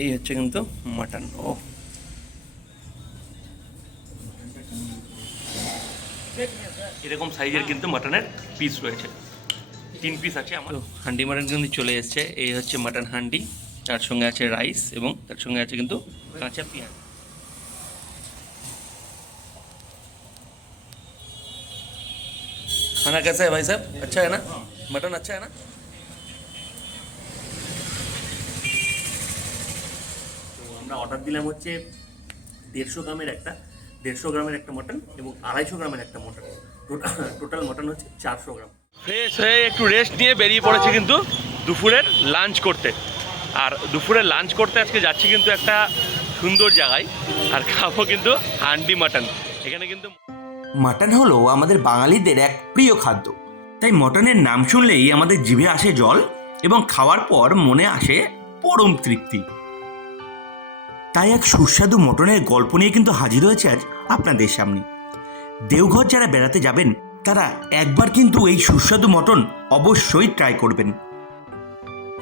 এই হচ্ছে কিন্তু মাটন। ও এরকম সাইজের কিন্তু মাটনের পিস রয়েছে, 3 পিস আছে আমার। হান্ডি মাটন কিন্তু চলে এসছে। এই হচ্ছে মাটন হান্ডি, তার সঙ্গে আছে রাইস এবং তার সঙ্গে আছে কিন্তু কাঁচা পেঁয়াজ। खाना कैसा है भाई साहब? अच्छा है ना? मटन अच्छा है ना? তো আমরা অর্ডার দিলাম হচ্ছে 150 গ্রামের একটা মটন এবং 250 গ্রামের একটা মটন। টোটাল মটন হচ্ছে 400 গ্রাম। ফ্রেশ হয়ে একটু রেস্ট নিয়ে বেরিয়ে পড়েছি কিন্তু দুপুরের লাঞ্চ করতে। আর দুপুরের লাঞ্চ করতে আজকে যাচ্ছি কিন্তু একটা সুন্দর জায়গায়, আর খাবো কিন্তু হান্ডি মাটন। এখানে কিন্তু মাটন হলো আমাদের বাঙালিদের এক প্রিয় খাদ্য, তাই মটনের নাম শুনলেই আমাদের জিভে আসে জল এবং খাওয়ার পর মনে আসে পরম তৃপ্তি। তাই এক সুস্বাদু মটনের গল্প নিয়ে কিন্তু হাজির হয়েছে আজ আপনাদের সামনে। দেওঘর যারা বেড়াতে যাবেন তারা একবার কিন্তু এই সুস্বাদু মটন অবশ্যই ট্রাই করবেন।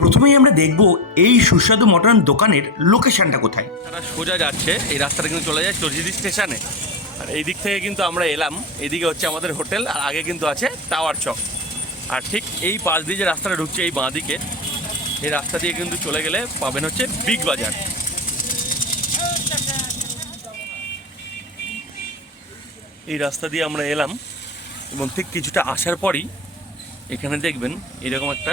প্রথমেই আমরা দেখব এই সুস্বাদু মটন দোকানের লোকেশনটা কোথায়। তারা সোজা যাচ্ছে, এই রাস্তাটা কিন্তু চলে যায় চরজিদি স্টেশনে। আর এই দিক থেকে কিন্তু আমরা এলাম, এইদিকে হচ্ছে আমাদের হোটেল, আর আগে কিন্তু আছে টাওয়ার চক। আর ঠিক এই পাশ দিয়ে যে রাস্তাটা ঢুকছে এই বাঁ দিকে, এই রাস্তা দিয়ে কিন্তু চলে গেলে পাবেন হচ্ছে বিগ বাজার। এই রাস্তা দিয়ে আমরা এলাম এবং ঠিক কিছুটা আসার পরই এখানে দেখবেন এরকম একটা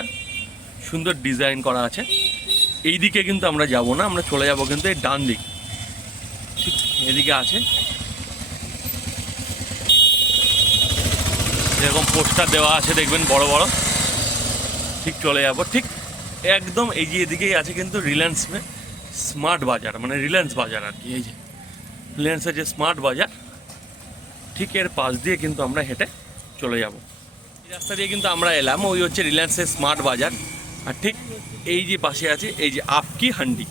সুন্দর ডিজাইন করা আছে। এই দিকে কিন্তু আমরা যাব না, আমরা চলে যাব কিন্তু এই ডান দিক, ঠিক এদিকে আছে এরকম পোস্টার দেওয়া আছে দেখবেন বড় বড়। ঠিক চলে যাব ঠিক একদম এই যে এদিকেই আছে কিন্তু রিলায়েন্স স্মার্ট বাজার, মানে রিলায়েন্স বাজার আর কি। এই যে রিলায়েন্সের যে স্মার্ট বাজার, ঠিক এর পাশ দিয়ে কিন্তু আমরা হেঁটে চলে যাব। এই রাস্তা দিয়ে কিন্তু আমরা এলাম, ওই হচ্ছে রিলায়েন্সের স্মার্ট বাজার। আর ঠিক এই যে পাশে আছে এই যে আপকি হান্ডি,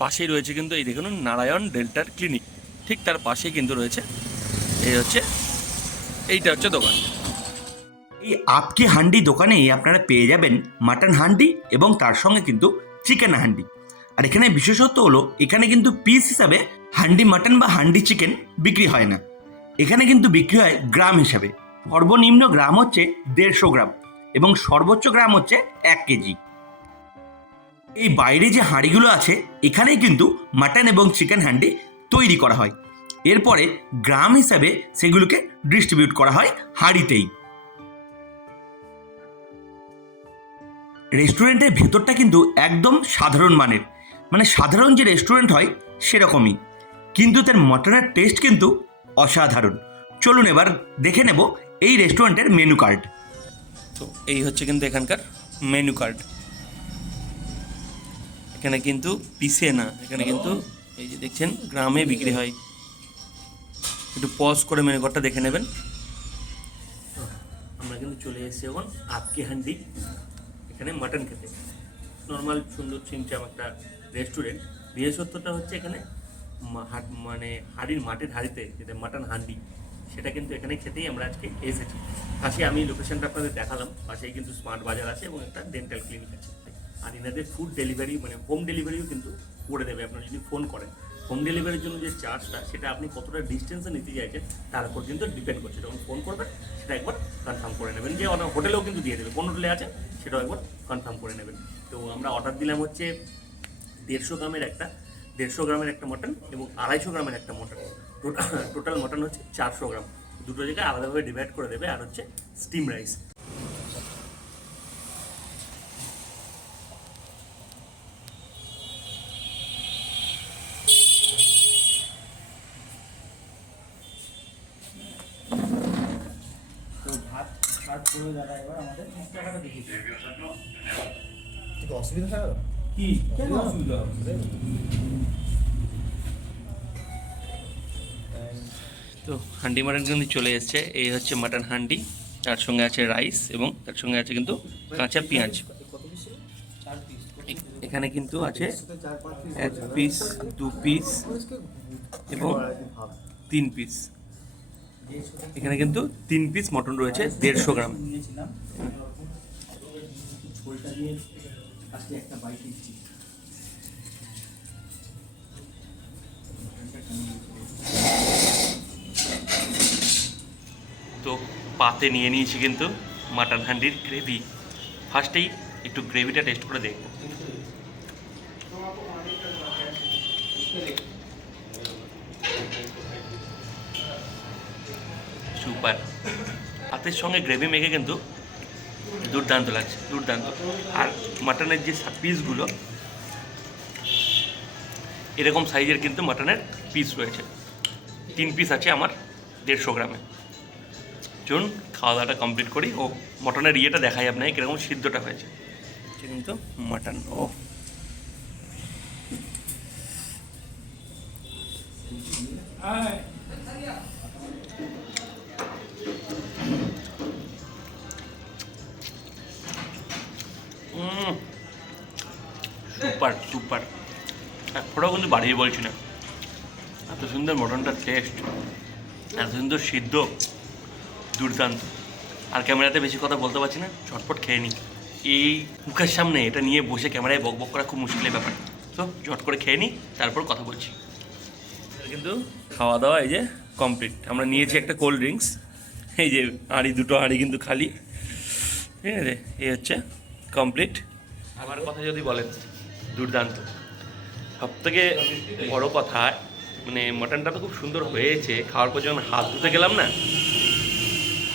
পাশেই রয়েছে কিন্তু এই দেখুন নারায়ণ ডেল্টার ক্লিনিক, ঠিক তার পাশেই কিন্তু রয়েছে এই হচ্ছে এইটা হচ্ছে দোকান। এই আপকি হান্ডি দোকানেই আপনারা পেয়ে যাবেন মাটন হান্ডি এবং তার সঙ্গে কিন্তু চিকেন হান্ডি। আর এখানে বিশেষত্ব হলো এখানে কিন্তু পিস হিসাবে হান্ডি মাটন বা হান্ডি চিকেন বিক্রি হয় না, এখানে কিন্তু বিক্রি হয় গ্রাম হিসাবে। সর্বনিম্ন গ্রাম হচ্ছে 150 গ্রাম এবং সর্বোচ্চ গ্রাম হচ্ছে 1 কেজি। এই বাইরে যে হাঁড়িগুলো আছে এখানেই কিন্তু মাটন এবং চিকেন হান্ডি তৈরি করা হয়, এরপরে গ্রাম হিসাবে সেগুলোকে ডিস্ট্রিবিউট করা হয় হাঁড়িতেই। রেস্টুরেন্টের ভেতরটা কিন্তু একদম সাধারণ মানের, মানে সাধারণ যে রেস্টুরেন্ট হয় সেরকমই, কিন্তু তার মটনের টেস্ট কিন্তু অসাধারণ। চলুন এবার দেখে নেব এই রেস্টুরেন্টের মেনু কার্ড। তো এই হচ্ছে কিন্তু এখানকার মেনু কার্ড। এখানে কিন্তু পিসে না, এখানে কিন্তু এই যে দেখছেন গ্রামে বিক্রি হয়। একটু পজ করে মেনু কার্ডটা দেখে নেবেন। আমরা কিন্তু চলে এসেছি এখন আপকি হান্ডি, এখানে মাটন খেতে। নর্মাল সুন্দর ছিমছাম একটা রেস্টুরেন্ট। বিশেষত্বটা হচ্ছে এখানে মানে মাটির হাঁড়িতে যেটা মাটন হান্ডি, সেটা কিন্তু এখানে খেতেই আমরা আজকে এসেছি। পাশে আমি লোকেশনটা আপনাদের দেখালাম, পাশেই কিন্তু স্মার্ট বাজার আছে এবং একটা ডেন্টাল ক্লিনিক আছে। আর এনাদের ফুড ডেলিভারি মানে হোম ডেলিভারিও কিন্তু করে দেবে আপনারা যদি ফোন করেন। হোম ডেলিভারির জন্য যে চার্জটা সেটা আপনি কতটা ডিস্টেন্সে নিতে চাইছেন তার উপর কিন্তু ডিপেন্ড করছে। যখন ফোন করবেন সেটা একবার কনফার্ম করে নেবেন, যে অনেক হোটেলেও কিন্তু দিয়ে দেবে, কোন হোটেলে আছে সেটাও একবার কনফার্ম করে নেবেন। তো আমরা অর্ডার দিলাম হচ্ছে 150 গ্রামের একটা মটন এবং 250 গ্রামের একটা মটন। টোটাল মটন হচ্ছে 400 গ্রাম। দুটো জায়গায় আলাদাভাবে ডিভাইড করে দেবে। আর হচ্ছে স্টিম রাইস। তো হান্ডি মাটন কিন্তু চলে এসছে। এই হচ্ছে মাটন হান্ডি, তার সঙ্গে আছে রাইস এবং তার সঙ্গে আছে কিন্তু কাঁচা পেঁয়াজ। এখানে কিন্তু আছে 1 পিস, 2 পিস এবং 3 পিস। এখানে কিন্তু 3 পিস মটন রয়েছে 150 গ্রাম। পাতে নিয়ে নিয়েছি কিন্তু মাটন হান্ডির গ্রেভি। ফার্স্টেই একটু গ্রেভিটা টেস্ট করে দেখব। সুপার, ভাতের সঙ্গে গ্রেভি মেখে কিন্তু দুর্দান্ত লাগছে, দুর্দান্ত। আর মাটনের যে পিসগুলো এরকম সাইজের কিন্তু মাটনের পিস রয়েছে, 3 পিস আছে আমার 150 গ্রামে। চলুন খাওয়া দাওয়াটা কমপ্লিট করি। ও মটনের ইয়েটা দেখাই আপনাকে কীরকম সিদ্ধটা হয়েছে। কিন্তু মাটন সুপার সুপার, এক ফোটাও কিন্তু বাড়িয়ে বলছি না, এত সুন্দর মটনটার টেস্ট, এত সুন্দর সিদ্ধ, দুর্দান্ত। আর ক্যামেরাতে বেশি কথা বলতে পারছি না, ঝটপট খেয়ে নিই। এই মুখের সামনে এটা নিয়ে বসে ক্যামেরায় বক বক করা খুব মুশকিলের ব্যাপার, তো ঝট করে খেয়ে নিই, তারপর কথা বলছি। কিন্তু খাওয়া দাওয়া এই যে কমপ্লিট। আমরা নিয়েছি একটা কোল্ড ড্রিঙ্কস, এই যে দুটো হাঁড়ি কিন্তু খালি, ঠিক আছে। এই হচ্ছে কমপ্লিট। আমার কথা যদি বলেন, দুর্দান্ত। সবথেকে বড় কথা, মানে মটনটা তো খুব সুন্দর হয়েছে। খাওয়ার পর যখন হাত ধুতে গেলাম না,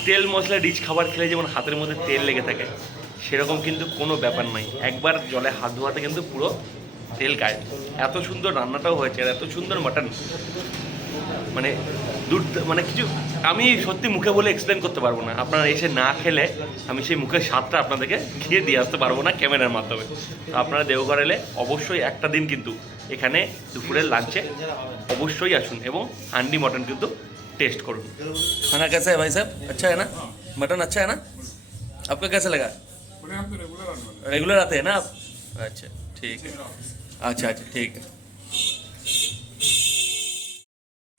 তেল মশলা রিচ খাবার খেলে যেমন হাতের মধ্যে তেল লেগে থাকে, সেরকম কিন্তু কোনো ব্যাপার নাই। একবার জলে হাত ধোয়াতে কিন্তু পুরো তেল গায়ে। এত সুন্দর রান্নাটাও হয়েছে, আর এত সুন্দর মটন, মানে মানে কিছু আমি সত্যি মুখে বলে এক্সপ্লেন করতে পারবো না। আপনারা এসে না খেলে আমি সেই মুখের স্বাদটা আপনাদেরকে খেয়ে দিয়ে আসতে পারবো না ক্যামেরার মাধ্যমে। তো আপনারা দেওঘর এলে অবশ্যই একটা দিন কিন্তু এখানে দুপুরের লাঞ্চে অবশ্যই আসুন এবং হান্ডি मटन কিন্তু टेस्ट करो। खाना कैसा है भाई साहब? अच्छा है ना? मटन अच्छा है ना? आपका कैसा लगा? रेगुलर आते हैं ना आप? अच्छा ठीक है, अच्छा अच्छा ठीक है।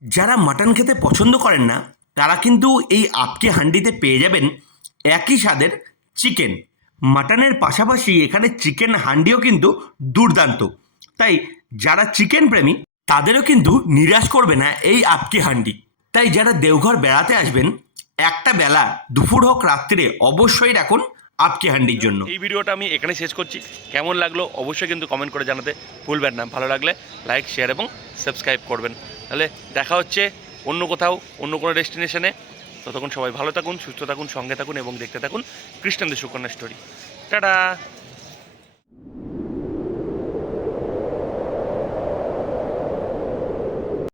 যারা মাটন খেতে পছন্দ করেন না তারা কিন্তু এই আপকে হান্ডিতে পেয়ে যাবেন একই স্বাদের চিকেন। মাটনের পাশাপাশি এখানে চিকেন হান্ডিও কিন্তু দুর্দান্ত। তাই যারা চিকেন প্রেমী তাদেরও কিন্তু নিরাশ করবে না এই আপকে হান্ডি। তাই যারা দেওঘর বেড়াতে আসবেন, একটা বেলা দুপুর হোক রাত্রিরে অবশ্যই রাখুন আপকে হান্ডির জন্য। এই ভিডিওটা আমি এখানে শেষ করছি। কেমন লাগলো অবশ্যই কিন্তু কমেন্ট করে জানাতে ভুলবেন না। ভালো লাগলে লাইক, শেয়ার এবং সাবস্ক্রাইব করবেন। তাহলে দেখা হচ্ছে অন্য কোথাও, অন্য কোনো ডেস্টিনেশনে। ততক্ষণ সবাই ভালো থাকুন, সুস্থ থাকুন, সঙ্গে থাকুন এবং দেখতে থাকুন কৃষ্ণেন্দু সুকন্যা স্টোরি। টাটা।